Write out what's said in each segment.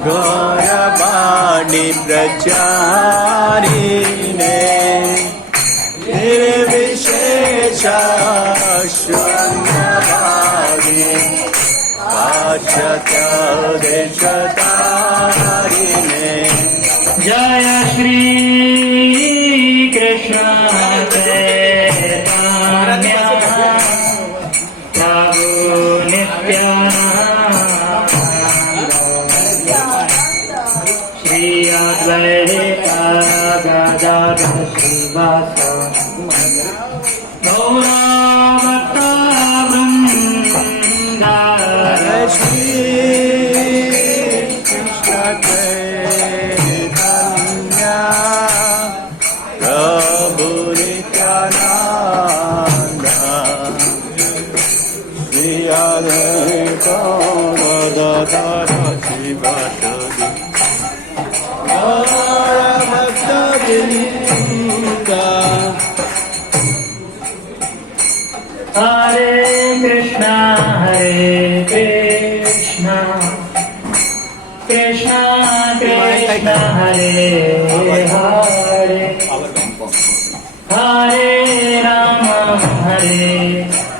गौरवाणी प्रचारिणे निर्विशेष शून्यवादी पाश्चात्यदेशतारिणे जय श्री कृष्ण चैतन्य प्रभु नित्यानंद श्री अद्वैत गदाधर श्रीवासव गौरभक्त वृंद श्री कृष्ण चैतन्य प्रभु नित्यानंद श्री अद्वैत गदाधर श्रीवासव गौरभक्तवृंद हरे कृष्णा कृष्णा कृष्णा हरे हरे हरे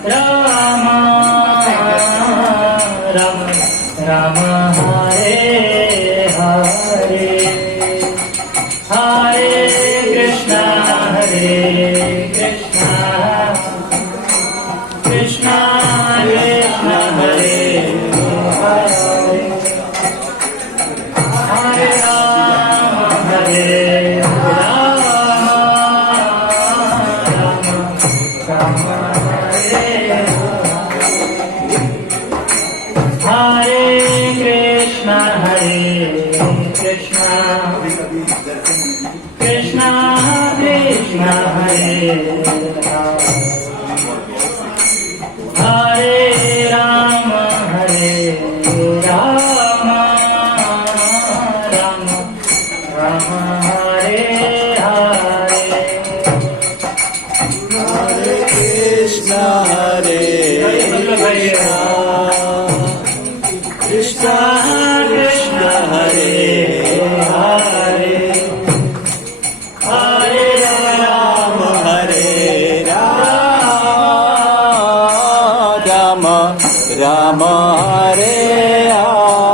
राम राम राम हरे हरे हरे कृष्णा कृष्णा कृष्णा कृष्णा हरे हरे हरे राम राम राम हरे हरे कृष्णा कृष्णा कृष्णा कृष्णा हरे हरे राम राम राम हरे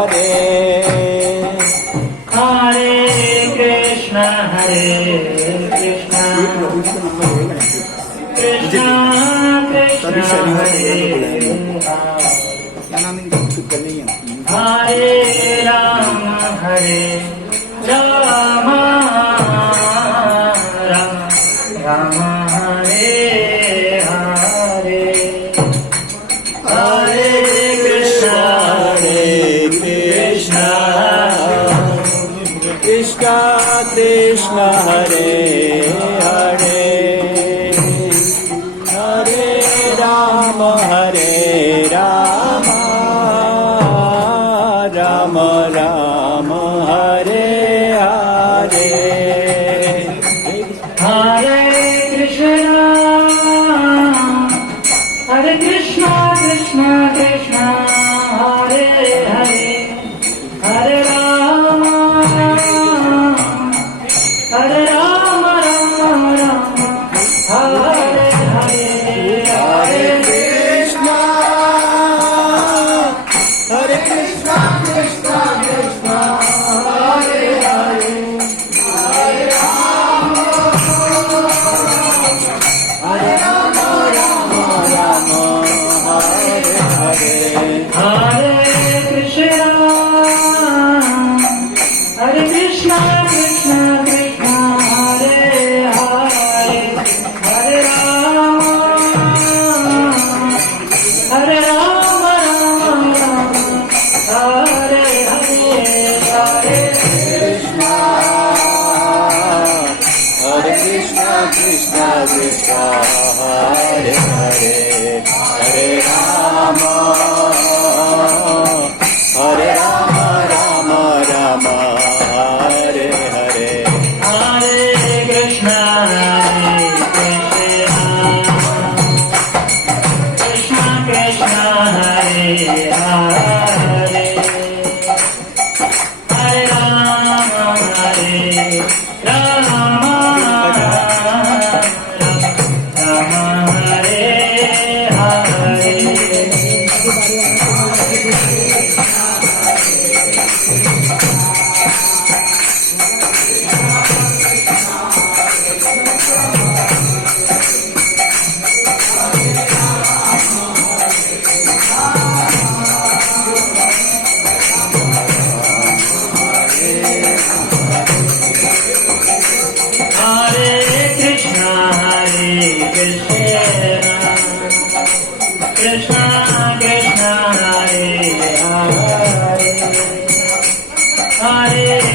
हरे हरे कृष्ण कृष्ण कृष्ण हरे हरे हरे राम राम राम हरे हरे हरे कृष्ण कृष्ण कृष्ण हरे हरे राम राम राम हरे हरे हरे कृष्ण कृष्ण कृष्ण हरे हरे हरे राम राम राम हरे हरे हरे कृष्ण कृष्ण कृष्ण हरे हरे हरे राम राम राम हरे हरे हरे कृष्ण कृष्ण कृष्ण हरे हरे हरे राम राम राम हरे हरे हरे कृष्ण कृष्ण कृष्ण हरे हरे हरे राम राम हरे हरे हरे कृष्ण कृष्ण कृष्ण हरे हरे हरे राम राम राम हरे हरे हरे कृष्ण कृष्ण कृष्ण हरे हरे Hare